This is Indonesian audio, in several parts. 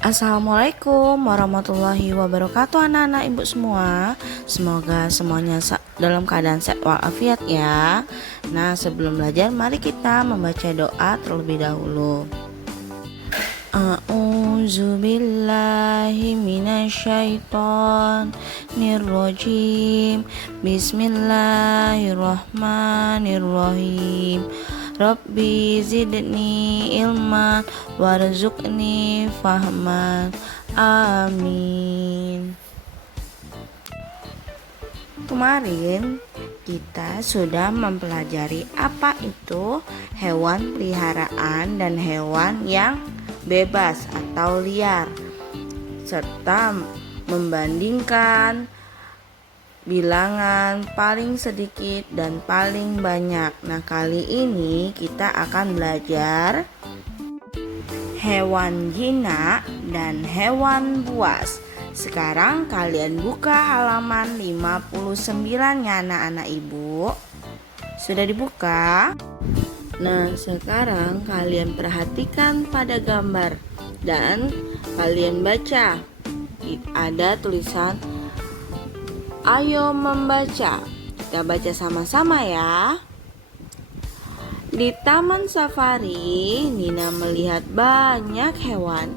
Assalamualaikum warahmatullahi wabarakatuh anak-anak ibu semua. Semoga semuanya dalam keadaan sehat walafiat ya. Nah, sebelum belajar mari kita membaca doa terlebih dahulu. A'udzubillahi minasyaitonirrajim. Bismillahirrahmanirrahim. Rabbi zidni ilman warzuqni fahman. Amin. Kemarin kita sudah mempelajari apa itu hewan peliharaan dan hewan yang bebas atau liar, serta membandingkan bilangan paling sedikit dan paling banyak. Nah, kali ini kita akan belajar hewan jinak dan hewan buas. Sekarang kalian buka halaman 59 ya anak-anak ibu. Sudah dibuka? Nah, sekarang kalian perhatikan pada gambar dan kalian baca. Ada tulisan ayo membaca. Kita baca sama-sama ya. Di taman safari, Nina melihat banyak hewan.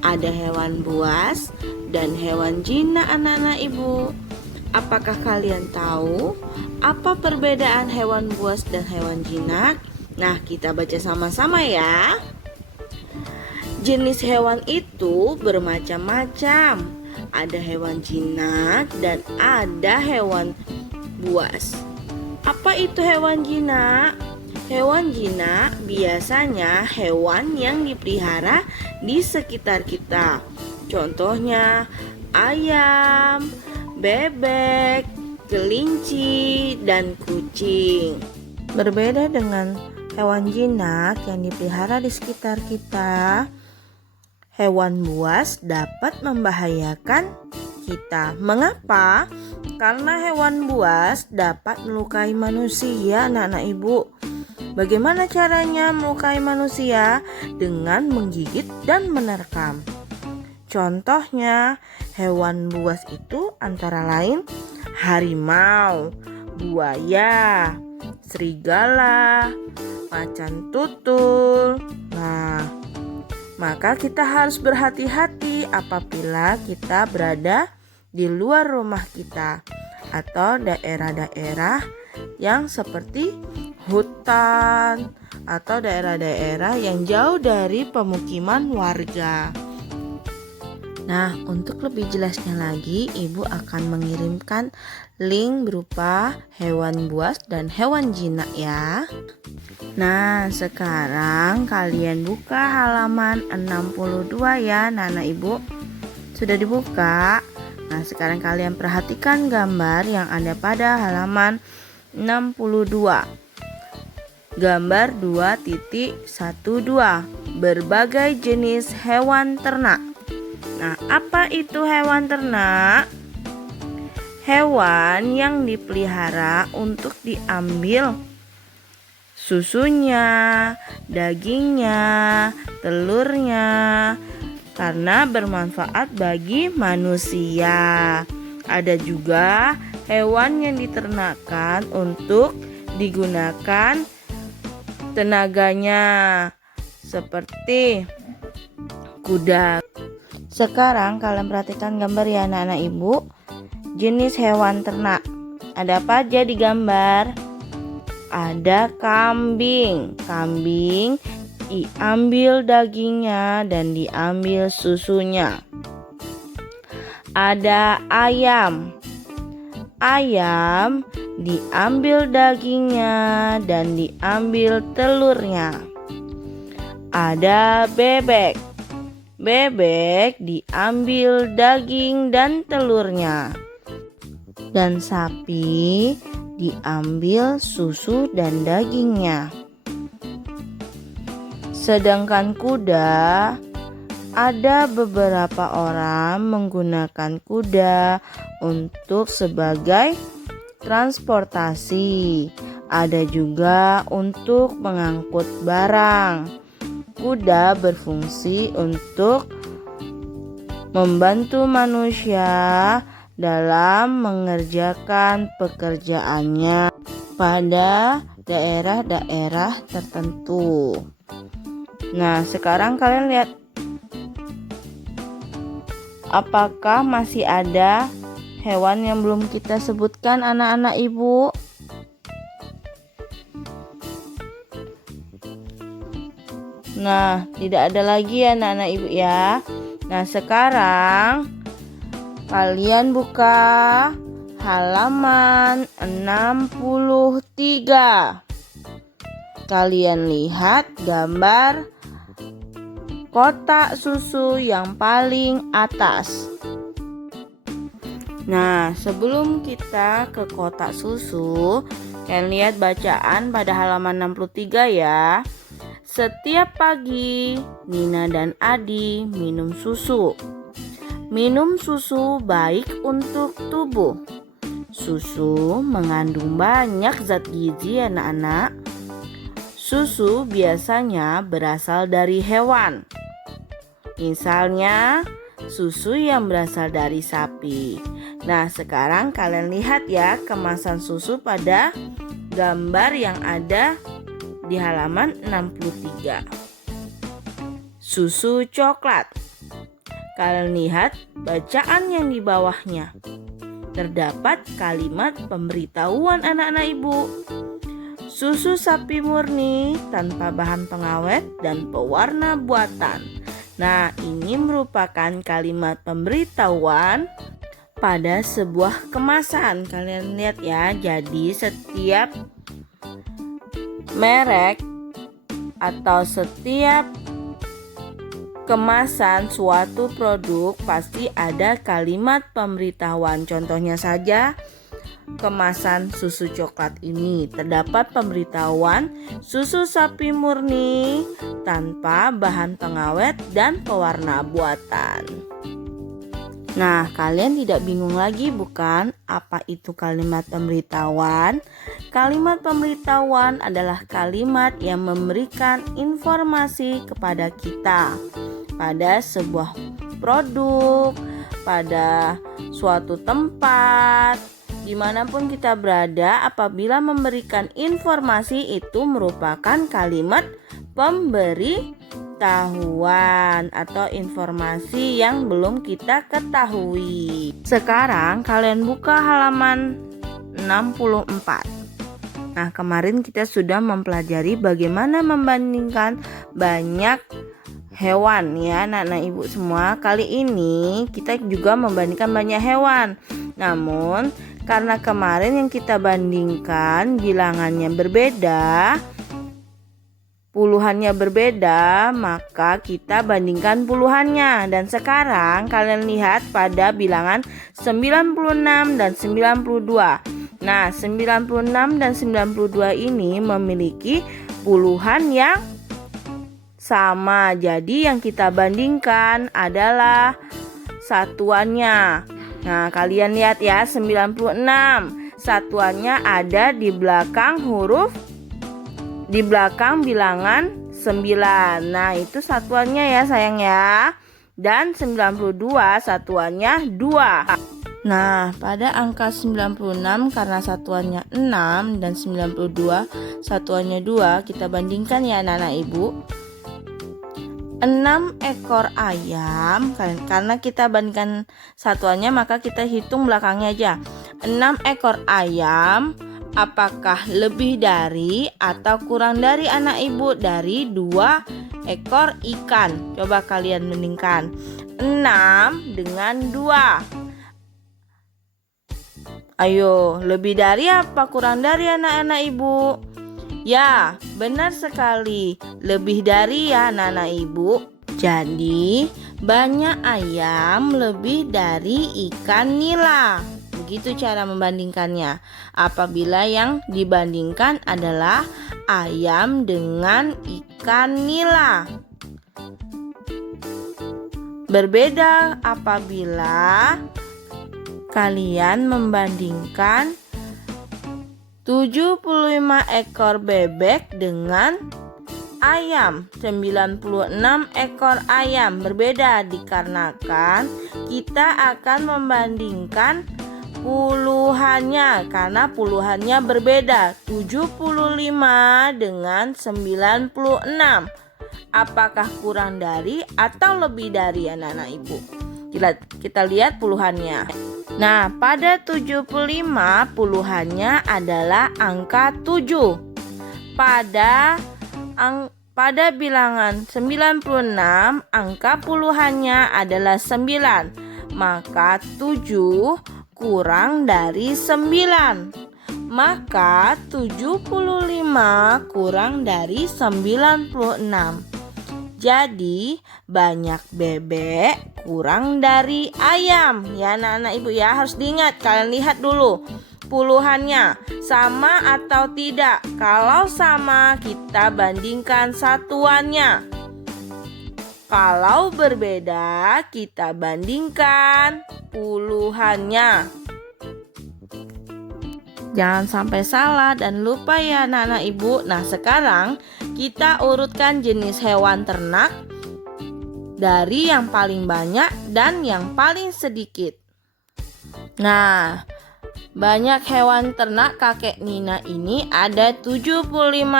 Ada hewan buas dan hewan jinak anak-anak ibu. Apakah kalian tahu apa perbedaan hewan buas dan hewan jinak? Nah, kita baca sama-sama ya. Jenis hewan itu bermacam-macam. Ada hewan jinak dan ada hewan buas. Apa itu hewan jinak? Hewan jinak biasanya hewan yang dipelihara di sekitar kita. Contohnya ayam, bebek, kelinci, dan kucing. Berbeda dengan hewan jinak yang dipelihara di sekitar kita, hewan buas dapat membahayakan kita. Mengapa? Karena hewan buas dapat melukai manusia, anak-anak ibu. Bagaimana caranya melukai manusia? Dengan menggigit dan menerkam. Contohnya, hewan buas itu antara lain harimau, buaya, serigala, macan tutul. Nah, maka kita harus berhati-hati apabila kita berada di luar rumah kita atau daerah-daerah yang seperti hutan atau daerah-daerah yang jauh dari pemukiman warga. Nah, untuk lebih jelasnya lagi, Ibu akan mengirimkan link berupa hewan buas dan hewan jinak ya. Nah, sekarang kalian buka halaman 62 ya, Nana Ibu. Sudah dibuka? Nah, sekarang kalian perhatikan gambar yang ada pada halaman 62. Gambar 2.12. Berbagai jenis hewan ternak. Nah, apa itu hewan ternak? Hewan yang dipelihara untuk diambil susunya, dagingnya, telurnya, karena bermanfaat bagi manusia. Ada juga hewan yang diternakan untuk digunakan tenaganya, seperti kuda. Sekarang kalian perhatikan gambar ya anak-anak ibu. Jenis hewan ternak. Ada apa aja di gambar? Ada kambing. Kambing diambil dagingnya dan diambil susunya. Ada ayam. Ayam diambil dagingnya dan diambil telurnya. Ada bebek. Bebek diambil daging dan telurnya. Dan sapi diambil susu dan dagingnya. Sedangkan kuda, ada beberapa orang menggunakan kuda untuk sebagai transportasi. Ada juga untuk mengangkut barang. Kuda berfungsi untuk membantu manusia dalam mengerjakan pekerjaannya pada daerah-daerah tertentu. Nah, sekarang kalian lihat, apakah masih ada hewan yang belum kita sebutkan anak-anak ibu? Nah, tidak ada lagi ya anak-anak ibu ya. Nah, sekarang kalian buka halaman 63. Kalian lihat gambar kotak susu yang paling atas. Nah, sebelum kita ke kotak susu, kalian lihat bacaan pada halaman 63 ya. Setiap pagi, Nina dan Adi minum susu. Minum susu baik untuk tubuh. Susu mengandung banyak zat gizi anak-anak. Susu biasanya berasal dari hewan. Misalnya, susu yang berasal dari sapi. Nah, sekarang kalian lihat ya kemasan susu pada gambar yang ada di halaman 63. Susu coklat. Kalian lihat bacaan yang di bawahnya. Terdapat kalimat pemberitahuan anak-anak ibu. Susu sapi murni tanpa bahan pengawet dan pewarna buatan. Nah, ini merupakan kalimat pemberitahuan pada sebuah kemasan. Kalian lihat ya, jadi setiap merek atau setiap kemasan suatu produk pasti ada kalimat pemberitahuan. Contohnya saja kemasan susu coklat ini terdapat pemberitahuan susu sapi murni tanpa bahan pengawet dan pewarna buatan. Nah, kalian tidak bingung lagi bukan apa itu kalimat pemberitahuan? Kalimat pemberitahuan adalah kalimat yang memberikan informasi kepada kita pada sebuah produk, pada suatu tempat, dimanapun kita berada. Apabila memberikan informasi itu merupakan kalimat pemberitahuan atau informasi yang belum kita ketahui. Sekarang kalian buka halaman 64. Nah, kemarin kita sudah mempelajari bagaimana membandingkan banyak hewan ya anak-anak ibu semua. Kali ini kita juga membandingkan banyak hewan. Namun karena kemarin yang kita bandingkan bilangannya berbeda, puluhannya berbeda, maka kita bandingkan puluhannya. Dan sekarang kalian lihat pada bilangan 96 dan 92. Nah, 96 dan 92 ini memiliki puluhan yang sama. Jadi yang kita bandingkan adalah satuannya. Nah, kalian lihat ya, 96. Satuannya ada di belakang bilangan 9. Nah, itu satuannya ya sayang ya. Dan 92 satuannya 2. Nah, pada angka 96 karena satuannya 6 dan 92 satuannya 2, kita bandingkan ya anak-anak ibu. 6 ekor ayam, karena kita bandingkan satuannya maka kita hitung belakangnya aja. 6 ekor ayam apakah lebih dari atau kurang dari anak ibu dari 2 ekor ikan? Coba kalian bandingkan 6 dengan 2. Ayo, lebih dari apa kurang dari anak-anak ibu? Ya, benar sekali. Lebih dari ya anak-anak ibu. Jadi, banyak ayam lebih dari ikan nila. Begitu cara membandingkannya. Apabila yang dibandingkan adalah ayam dengan ikan nila. Berbeda apabila kalian membandingkan 75 ekor bebek dengan ayam, 96 ekor ayam. Berbeda dikarenakan kita akan membandingkan puluhannya, karena puluhannya berbeda, 75 dengan 96. Apakah kurang dari atau lebih dari anak-anak ibu? Kita lihat puluhannya. Nah, pada 75 puluhannya adalah angka 7. Pada bilangan 96 angka puluhannya adalah 9. Maka 7 kurang dari 9. Maka 75 kurang dari 96. Jadi banyak bebek kurang dari ayam. Ya anak-anak ibu ya, harus diingat. Kalian lihat dulu puluhannya sama atau tidak. Kalau sama kita bandingkan satuannya. Kalau berbeda kita bandingkan puluhannya. Jangan sampai salah dan lupa ya anak-anak ibu. Nah, sekarang kita urutkan jenis hewan ternak dari yang paling banyak dan yang paling sedikit. Nah, banyak hewan ternak kakek Nina ini ada 75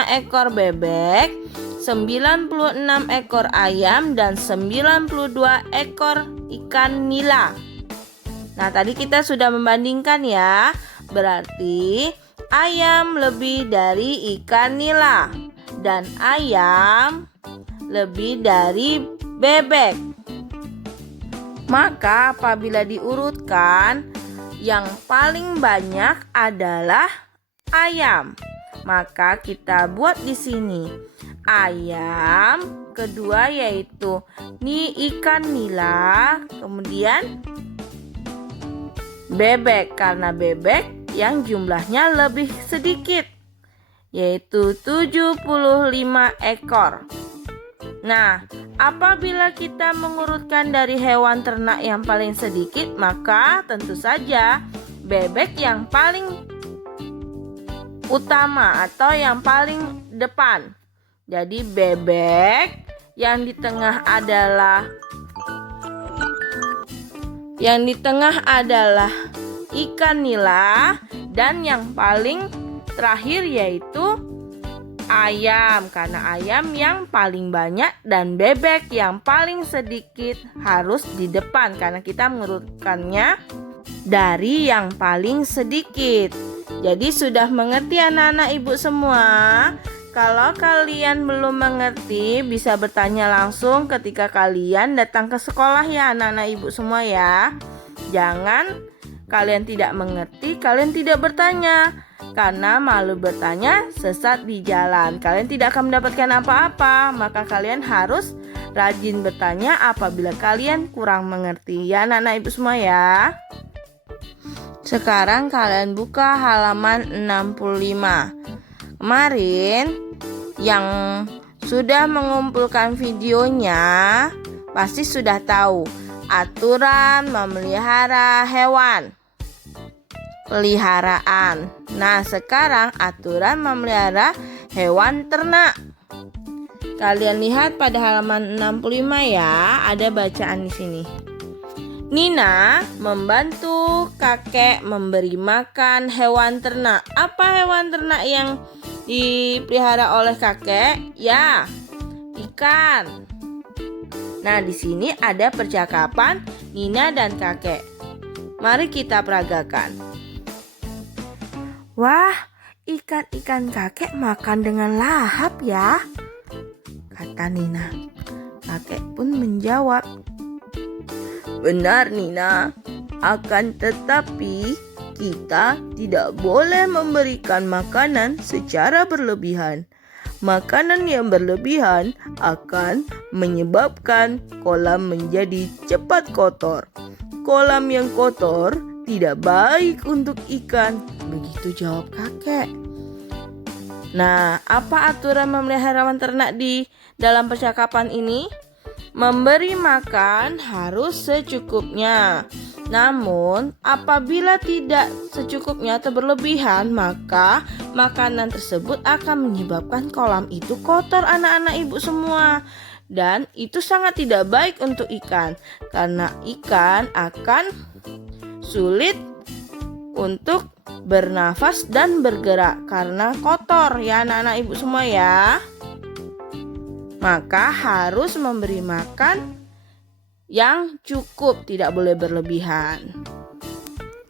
ekor bebek, 96 ekor ayam, dan 92 ekor ikan nila. Nah, tadi kita sudah membandingkan ya. Berarti ayam lebih dari ikan nila dan ayam lebih dari bebek. Maka apabila diurutkan, yang paling banyak adalah ayam. Maka kita buat di sini ayam, kedua yaitu ikan nila, kemudian bebek, karena bebek yang jumlahnya lebih sedikit, yaitu 75 ekor. Nah, apabila kita mengurutkan dari hewan ternak yang paling sedikit, maka tentu saja bebek yang paling utama atau yang paling depan. Jadi bebek, yang di tengah adalah ikan nila, dan yang paling terakhir yaitu ayam, karena ayam yang paling banyak dan bebek yang paling sedikit harus di depan karena kita mengurutkannya dari yang paling sedikit. Jadi sudah mengerti anak-anak ibu semua? Kalau kalian belum mengerti, bisa bertanya langsung ketika kalian datang ke sekolah ya anak-anak ibu semua ya. Jangan kalian tidak mengerti, kalian tidak bertanya. Karena malu bertanya, sesat di jalan. Kalian tidak akan mendapatkan apa-apa. Maka kalian harus rajin bertanya apabila kalian kurang mengerti. Ya anak-anak ibu semua ya. Sekarang kalian buka halaman 65. Kemarin yang sudah mengumpulkan videonya pasti sudah tahu aturan memelihara hewan peliharaan. Nah, sekarang aturan memelihara hewan ternak. Kalian lihat pada halaman 65 ya, ada bacaan di sini. Nina membantu kakek memberi makan hewan ternak. Apa hewan ternak yang dipelihara oleh kakek? Ya, ikan. Nah, di sini ada percakapan Nina dan kakek. Mari kita peragakan. Wah, ikan-ikan kakek makan dengan lahap ya, kata Nina. Kakek pun menjawab, benar Nina, akan tetapi kita tidak boleh memberikan makanan secara berlebihan. Makanan yang berlebihan akan menyebabkan kolam menjadi cepat kotor. Kolam yang kotor tidak baik untuk ikan. Begitu jawab kakek. Nah, apa aturan memelihara hewan ternak di dalam percakapan ini? Memberi makan harus secukupnya. Namun, apabila tidak secukupnya atau berlebihan, maka makanan tersebut akan menyebabkan kolam itu kotor anak-anak ibu semua. Dan itu sangat tidak baik untuk ikan, karena ikan akan sulit untuk bernafas dan bergerak karena kotor ya anak-anak ibu semua ya. Maka harus memberi makan yang cukup, tidak boleh berlebihan.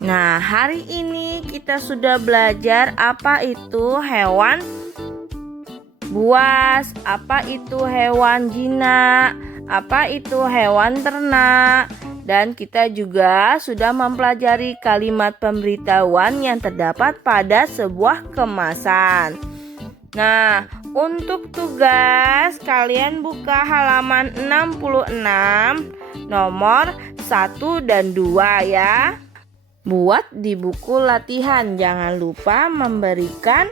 Nah, hari ini kita sudah belajar apa itu hewan buas, apa itu hewan jinak, apa itu hewan ternak, dan kita juga sudah mempelajari kalimat pemberitahuan yang terdapat pada sebuah kemasan. Nah, untuk tugas kalian buka halaman 66 nomor 1 dan 2 ya. Buat di buku latihan, jangan lupa memberikan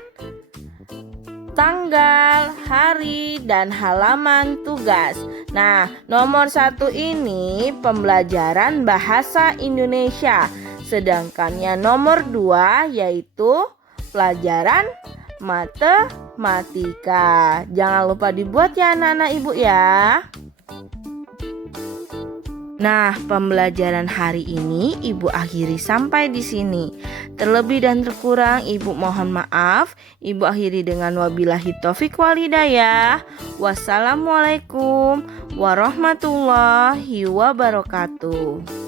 tanggal, hari, dan halaman tugas. Nah, nomor 1 ini pembelajaran bahasa Indonesia. Sedangkan yang nomor 2 yaitu pelajaran matematika. Jangan lupa dibuat ya anak-anak ibu ya. Nah, pembelajaran hari ini ibu akhiri sampai di sini. Terlebih dan terkurang ibu mohon maaf. Ibu akhiri dengan wabillahi taufik wal hidayah. Wassalamualaikum warahmatullahi wabarakatuh.